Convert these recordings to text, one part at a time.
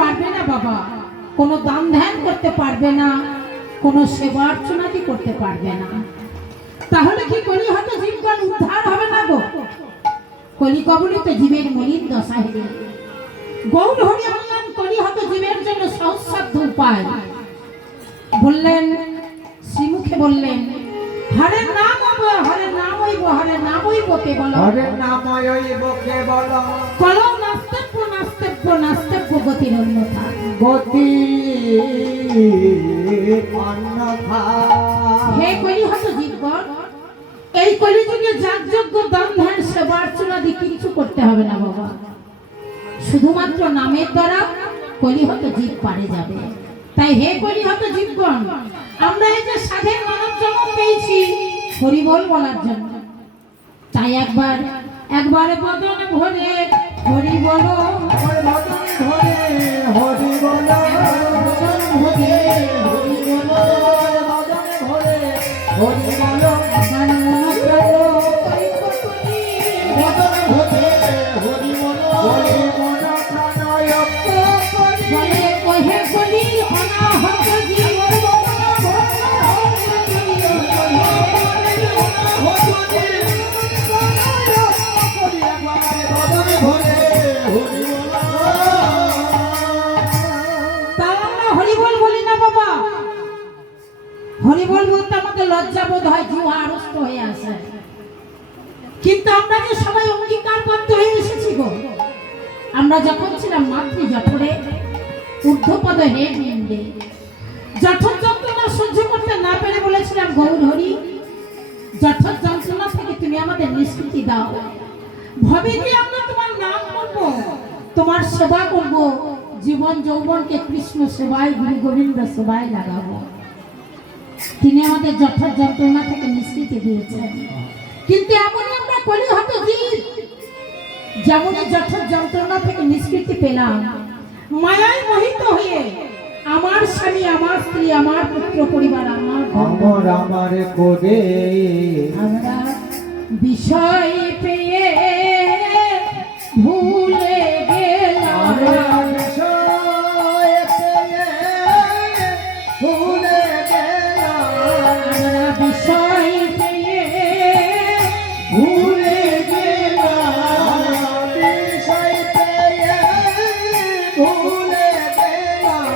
পারবে না বাবা, কোনো দান ধ্যান করতে পারবে না, কোনো সেবা অর্চনাটি করতে পারবে না। তাহলে কি কলি হয়তো জীবন উদ্ধার হবে না গো? কলি কবলিত জীবের মলিন দশা হেরে গৌর হরি বললেন কলি হয়তো জীবের জন্য সহজসাধ্য উপায় বললেন, শ্রীমুখে বললেন, হরের নাম হরের নাম হইব, হরের নাম হইব কেবল, হরের নাম হইব কেবল, কলম নাস্তেব্য নাস্তেব্য নাস্তেব্য গতির অন্যথা, গতি অন্যথা। হে কলিহত জীবগণ, এই কলিযুগে যাগযজ্ঞ দান ধ্যান সেবা অর্চনা দিয়ে কিছু করতে হবে না বাবা, শুধুমাত্র নামের দ্বারা কলিহত জীব পারে যাবে। তাই হে কলিহত জীবগণ, আমরা এই যে সাধের মানব জন্ম পেয়েছি হরিবল বলার জন্য, তাই একবার বদন ভরে হরি বলো, বদন ভরে হরি বলো, বদন ভরে হরি বলো, বদন ভরে হরি বলো, আমার মন প্রাণ ঐক্যকরি, বদন ভরে হরি বলো, হরি মন প্রাণ ঐক্যকরি। বলে কহে বলি অনাহত জীবন হরিবল বলি না বাবা। হরিবল বলতে আমাদের লজ্জাবোধ হয়, জিহ্বা আড়ষ্ট হয়ে আসে, কিন্তু আমরা যে সবাই অঙ্গীকারবদ্ধ হয়ে এসেছি গো। আমরা যখন ছিলাম মাতৃ জঠরে ঊর্ধ্বপদ হে নিন্দে, জঠর যন্ত্রণা সহ্য করতে না পেরে বলেছিলাম, গৌর হরি জঠর যন্ত্রণা থেকে তুমি আমাদের নিষ্কৃতি দাও, ভবে যে আমরা তোমার নাম করব, তোমার সেবা করব, জীবন যৌবনকে কৃষ্ণ সেবায় গুরু গোবিন্দ সেবায় লাগাবো। তিনি আমাদের জঠর যন্ত্রণা থেকে নিষ্কৃতি দিয়েছেন। কিন্তু এমনই আমরা কলিহত জীব, যেমনই জঠর যন্ত্রণা থেকে নিষ্কৃতি পেলাম, মায়ায় মোহিত হয়ে আমার স্বামী, আমার স্ত্রী, আমার পুত্র পরিবার, আমার আমার করে আমরা বিষয় পেয়ে ভুলে গেলাম, ভুলে গেলাম, আমরা বিষয় পেয়ে ভুলে গেলাম, বিষয় পেয়ে ভুলে গেলাম।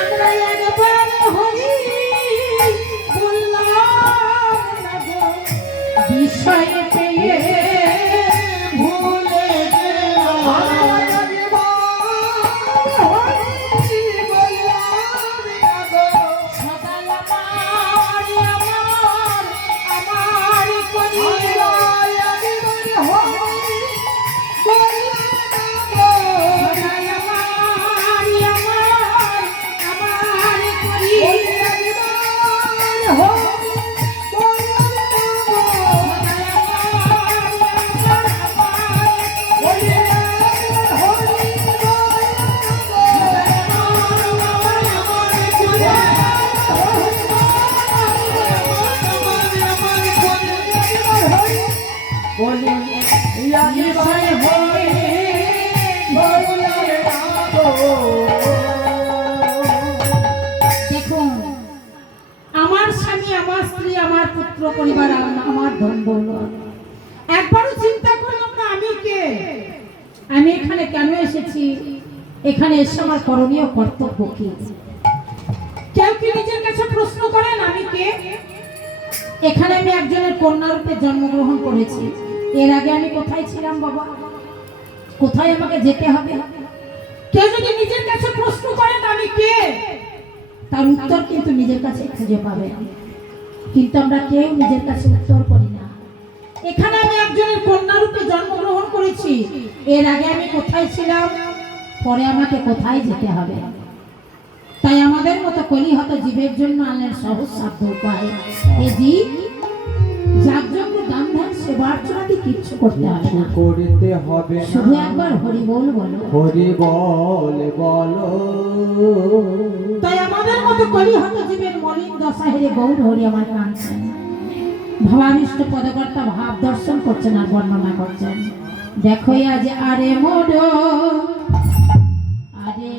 আমরা একবার হরি বললাম না গো, বিষয় পেয়ে ভুলে গেলাম, সদাই আমার করি, সদাই আমার করি, দেখুন, আমার স্বামী, আমার স্ত্রী, আমার পুত্র পরিবার, আমার ধন দৌলত, একবারও চিন্তা করলাম না আমি কে, আমি এখানে কেন এসেছি, এখানে এসে আমার করণীয় কর্তব্য কি। কেউ কি নিজের কাছে প্রশ্ন করেন আমি কে? এখানে আমি একজনের কন্যা রূপে জন্মগ্রহণ করেছি, এর আগে আমি কোথায় ছিলাম বাবা, কোথায় আমাকে যেতে হবে? কেউ যদি নিজের কাছে প্রশ্ন করেন আমি কে, তার উত্তর কিন্তু নিজের কাছে খুঁজে পাবে, কিন্তু আমরা কেউ নিজের কাছে উত্তর করি না। এখানে আমি একজনের কন্যা রূপে জন্মগ্রহণ করেছি, এর আগে আমি কোথায় ছিলাম, পরে আমাকে কোথায় যেতে হবে। তাই আমাদের মতো কলিহত জীবের জন্য আনলেন সহজ সাধ্য উপায়, এই জীব যাগযজ্ঞ দান ধ্যান সেবা অর্চনাদি কিচ্ছু করতে হবে না, করতে হবে না, শুধু একবার হরি বল বলো, হরি বল বলো। তাই আমাদের মতো কলিহত জীবের মলিন দশা হেরে গৌর হরি আমার কাঁদছেন, ভাবাবিষ্ট পদকর্তা ভাব দর্শন করছেন আর বর্ণনা করছেন। দেখো আজ আরে মোর আরে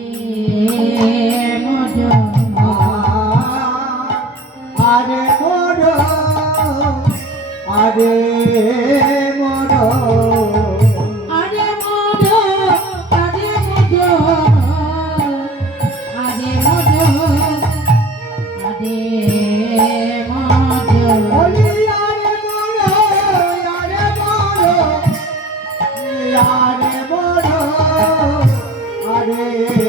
মন আরে মধু আরে মধু আরে মধু আরে মধু বলি আরে মন আরে মন আরে মন আরে